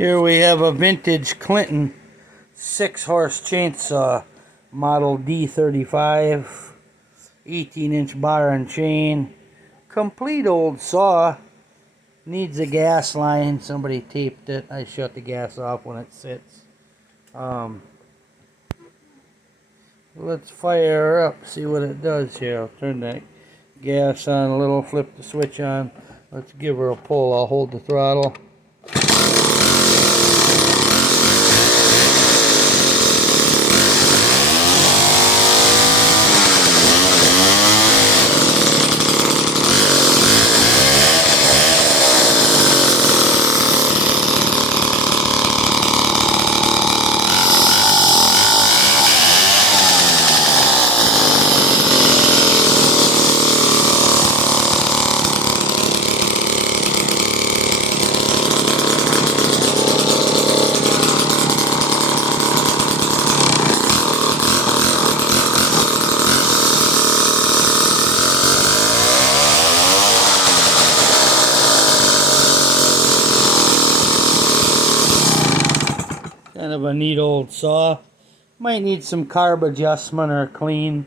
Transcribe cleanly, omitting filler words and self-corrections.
Here we have a vintage Clinton 6-horse chainsaw, model D35, 18-inch bar and chain, complete old saw, needs a gas line. Somebody taped it. I shut the gas off when it sits. Let's fire her up, see what it does here. I'll turn that gas on a little, flip the switch on. Let's give her a pull. I'll hold the throttle. Kind of a neat old saw. Might need some carb adjustment or cleaning.